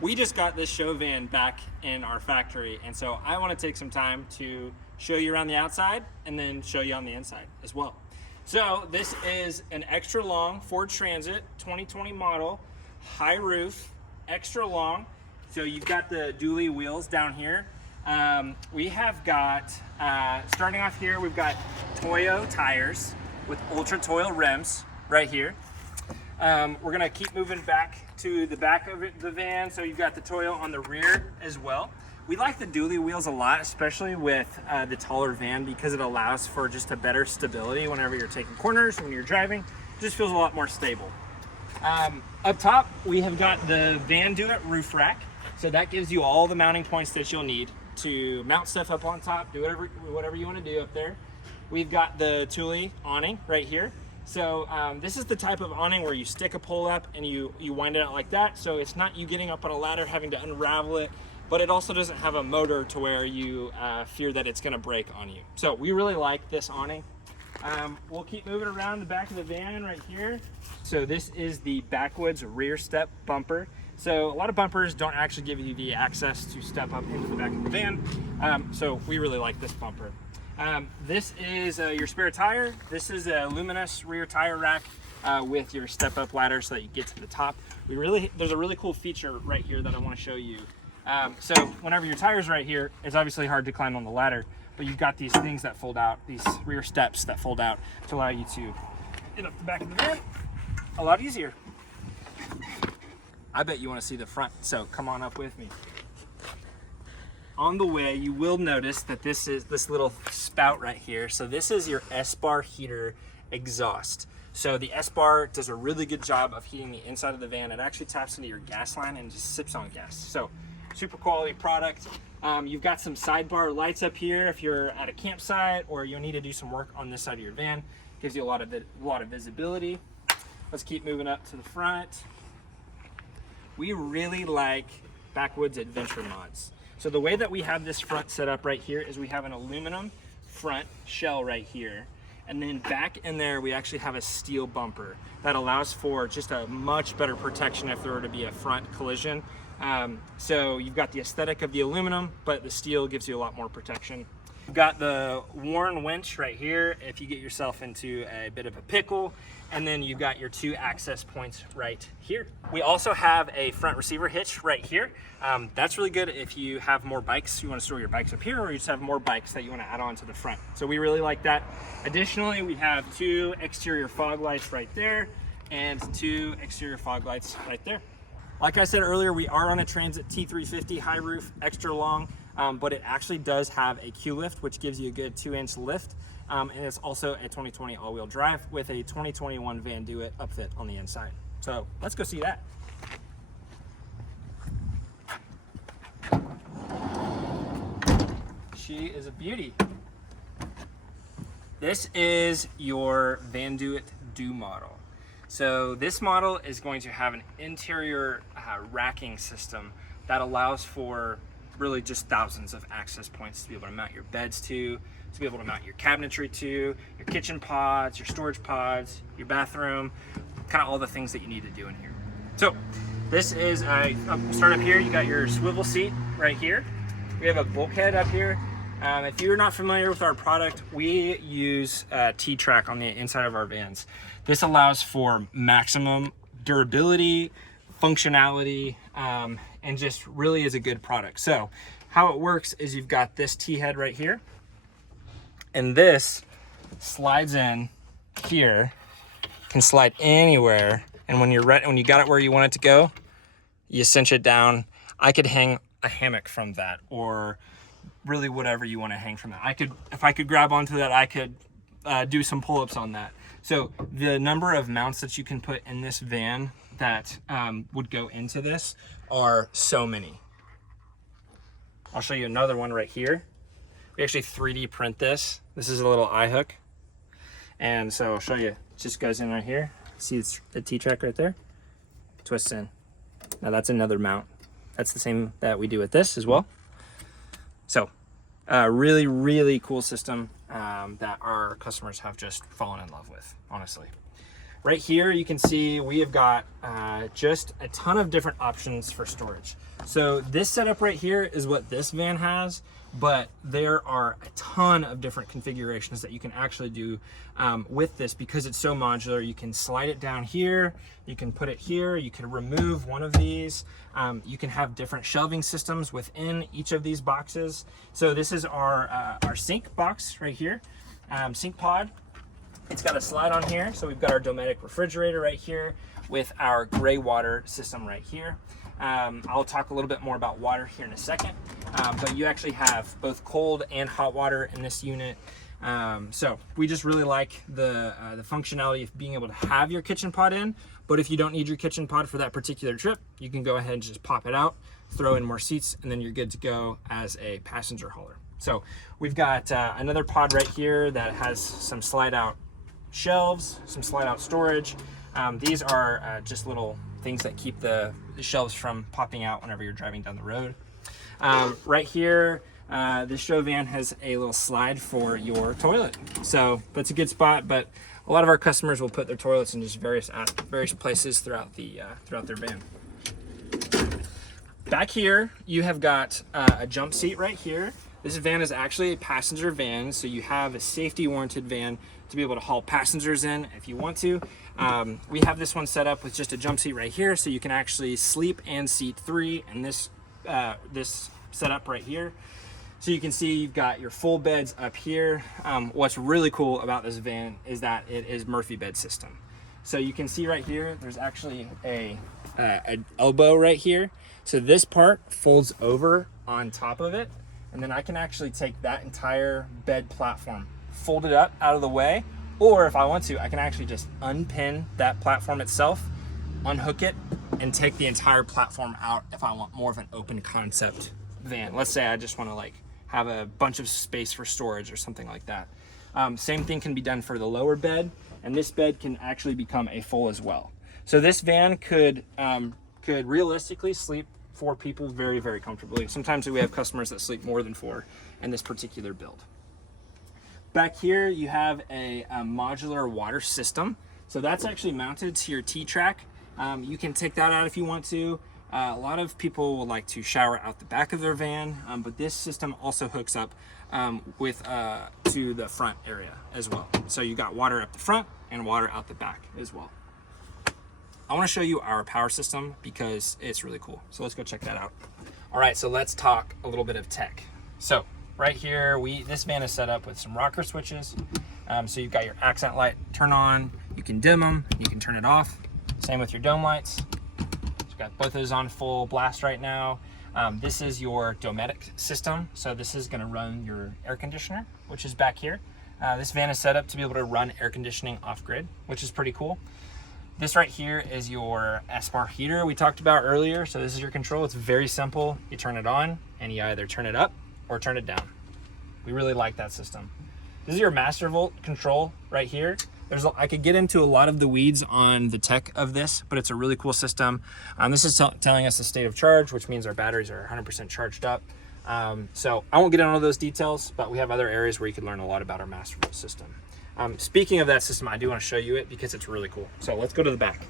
we just got this show van back in our factory, and so I want to take some time to show you around the outside and then show you on the inside as well. So this is an extra long Ford Transit 2020 model, high roof, extra long. So you've got the dually wheels down here. We have got, starting off here, we've got Toyo tires with Ultra Toyo rims right here. We're gonna keep moving back to the back of the van. So you've got the Toyo on the rear as well. We like the dually wheels a lot, especially with the taller van, because it allows for just a better stability whenever you're taking corners, when you're driving. It just feels a lot more stable. Up top, we have got the Vanduit roof rack. So that gives you all the mounting points that you'll need to mount stuff up on top, do whatever you want to do up there. We've got the Thule awning right here. So this is the type of awning where you stick a pole up and you wind it out like that. So it's not you getting up on a ladder having to unravel it, but it also doesn't have a motor to where you fear that it's going to break on you. So we really like this awning. We'll keep moving around the back of the van right here. So this is the backwoods rear step bumper. So a lot of bumpers don't actually give you the access to step up into the back of the van. So we really like this bumper. This is your spare tire. This is a luminous rear tire rack with your step up ladder so that you get to the top. There's a really cool feature right here that I want to show you. So whenever your tire's right here, it's obviously hard to climb on the ladder, but you've got these things that fold out, these rear steps that fold out to allow you to get up the back of the van a lot easier. I bet you want to see the front, so come on up with me. On the way, you will notice that this is this little spout right here. So this is your S-bar heater exhaust. So the S-bar does a really good job of heating the inside of the van. It actually taps into your gas line and just sips on gas. So super quality product. You've got some sidebar lights up here if you're at a campsite or you'll need to do some work on this side of your van. Gives you a lot of visibility. Let's keep moving up to the front. We really like backwoods adventure mods. So the way that we have this front set up right here is we have an aluminum front shell right here. And then back in there, we actually have a steel bumper that allows for just a much better protection if there were to be a front collision. So you've got the aesthetic of the aluminum, but the steel gives you a lot more protection. You've got the Warn winch right here if you get yourself into a bit of a pickle. And then you've got your 2 access points right here. We also have a front receiver hitch right here. That's really good if you have more bikes, you want to store your bikes up here, or you just have more bikes that you want to add on to the front. So we really like that. Additionally, we have 2 exterior fog lights right there and 2 exterior fog lights right there. Like I said earlier, we are on a Transit T350 high roof, extra long, but it actually does have a Q-lift, which gives you a good 2-inch lift. And it's also a 2020 all-wheel drive with a 2021 Vanduit upfit on the inside. So let's go see that. She is a beauty. This is your Vanduit Do model. So this model is going to have an interior racking system that allows for really just thousands of access points to be able to mount your beds to be able to mount your cabinetry to, your kitchen pods, your storage pods, your bathroom, kind of all the things that you need to do in here. So this is, start up here, you got your swivel seat right here. We have a bulkhead up here. If you're not familiar with our product, we use T-Track on the inside of our vans. This allows for maximum durability, functionality, and just really is a good product. So how it works is you've got this T-head right here, and this slides in here, can slide anywhere, and when you're ready, when you got it where you want it to go, you cinch it down. I could hang a hammock from that, or really whatever you want to hang from that. If I could grab onto that, I could do some pull-ups on that. So the number of mounts that you can put in this van that would go into this are so many. I'll show you another one right here. We actually 3D print this. This is a little eye hook. And so I'll show you, it just goes in right here. See the T-Track right there? Twists in. Now that's another mount. That's the same that we do with this as well. So really, really cool system that our customers have just fallen in love with, honestly. Right here, you can see we have got just a ton of different options for storage. So this setup right here is what this van has, but there are a ton of different configurations that you can actually do with this because it's so modular. You can slide it down here, you can put it here, you can remove one of these, you can have different shelving systems within each of these boxes. So this is our sink box right here, sink pod. It's got a slide on here, so we've got our Dometic refrigerator right here with our gray water system right here. I'll talk a little bit more about water here in a second, but you actually have both cold and hot water in this unit. So we just really like the functionality of being able to have your kitchen pod in, but if you don't need your kitchen pod for that particular trip, you can go ahead and just pop it out, throw in more seats, and then you're good to go as a passenger hauler. So we've got another pod right here that has some slide out shelves, some slide out storage. These are just little things that keep the shelves from popping out whenever you're driving down the road. Right here, this show van has a little slide for your toilet. So that's a good spot, but a lot of our customers will put their toilets in just various places throughout their van. Back here, you have got a jump seat right here. This van is actually a passenger van, so you have a safety warranted van to be able to haul passengers in if you want to. We have this one set up with just a jump seat right here, so you can actually sleep and seat three in this setup right here. So you can see you've got your full beds up here. What's really cool about this van is that it is Murphy bed system. So you can see right here, there's actually an elbow right here. So this part folds over on top of it, and then I can actually take that entire bed platform, fold it up out of the way, or if I want to, I can actually just unpin that platform itself, unhook it, and take the entire platform out if I want more of an open concept van. Let's say I just want to like have a bunch of space for storage or something like that. Same thing can be done for the lower bed, and this bed can actually become a full as well. So this van could realistically sleep 4 people very, very comfortably. Sometimes we have customers that sleep more than 4 in this particular build. Back here, you have a modular water system. So that's actually mounted to your T-track. You can take that out if you want to. A lot of people will like to shower out the back of their van, but this system also hooks up to the front area as well. So you got water up the front and water out the back as well. I want to show you our power system because it's really cool. So let's go check that out. All right, so let's talk a little bit of tech. So right here, this van is set up with some rocker switches. So you've got your accent light turn on, you can dim them, you can turn it off. Same with your dome lights. You've got both of those on full blast right now. This is your Dometic system. So this is gonna run your air conditioner, which is back here. This van is set up to be able to run air conditioning off grid, which is pretty cool. This right here is your S-bar heater we talked about earlier. So this is your control. It's very simple. You turn it on and you either turn it up or turn it down. We really like that system. This is your master volt control right here. I could get into a lot of the weeds on the tech of this, but it's a really cool system. This is telling us the state of charge, which means our batteries are 100% charged up. So I won't get into all those details, but we have other areas where you can learn a lot about our master volt system. Speaking of that system, I do want to show you it because it's really cool. So let's go to the back.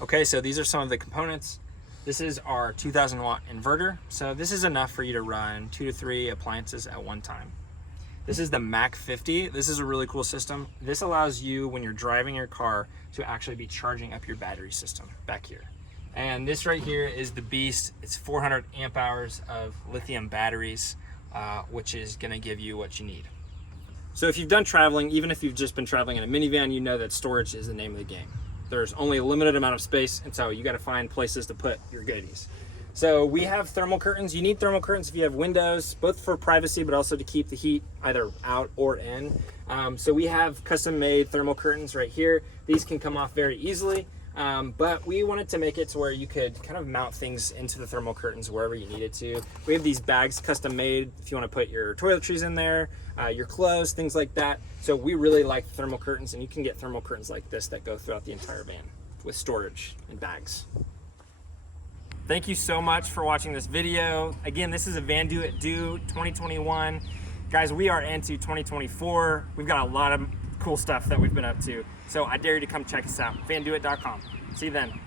Okay, so these are some of the components. This is our 2000 watt inverter. So this is enough for you to run 2 to 3 appliances at one time. This is the Mac 50. This is a really cool system. This allows you, when you're driving your car, to actually be charging up your battery system back here. And this right here is the beast. It's 400 amp hours of lithium batteries, which is gonna give you what you need. So if you've done traveling, even if you've just been traveling in a minivan, you know that storage is the name of the game. There's only a limited amount of space, and so you gotta find places to put your goodies. So we have thermal curtains. You need thermal curtains if you have windows, both for privacy, but also to keep the heat either out or in. So we have custom made thermal curtains right here. These can come off very easily, but we wanted to make it to where you could kind of mount things into the thermal curtains wherever you needed to. We have these bags custom made if you want to put your toiletries in there, your clothes, things like that. So we really like thermal curtains, and you can get thermal curtains like this that go throughout the entire van with storage and bags. Thank you so much for watching this video. Again, this is a Van Do It Do 2021. Guys, we are into 2024. We've got a lot of cool stuff that we've been up to. So I dare you to come check us out, vandoit.com. See you then.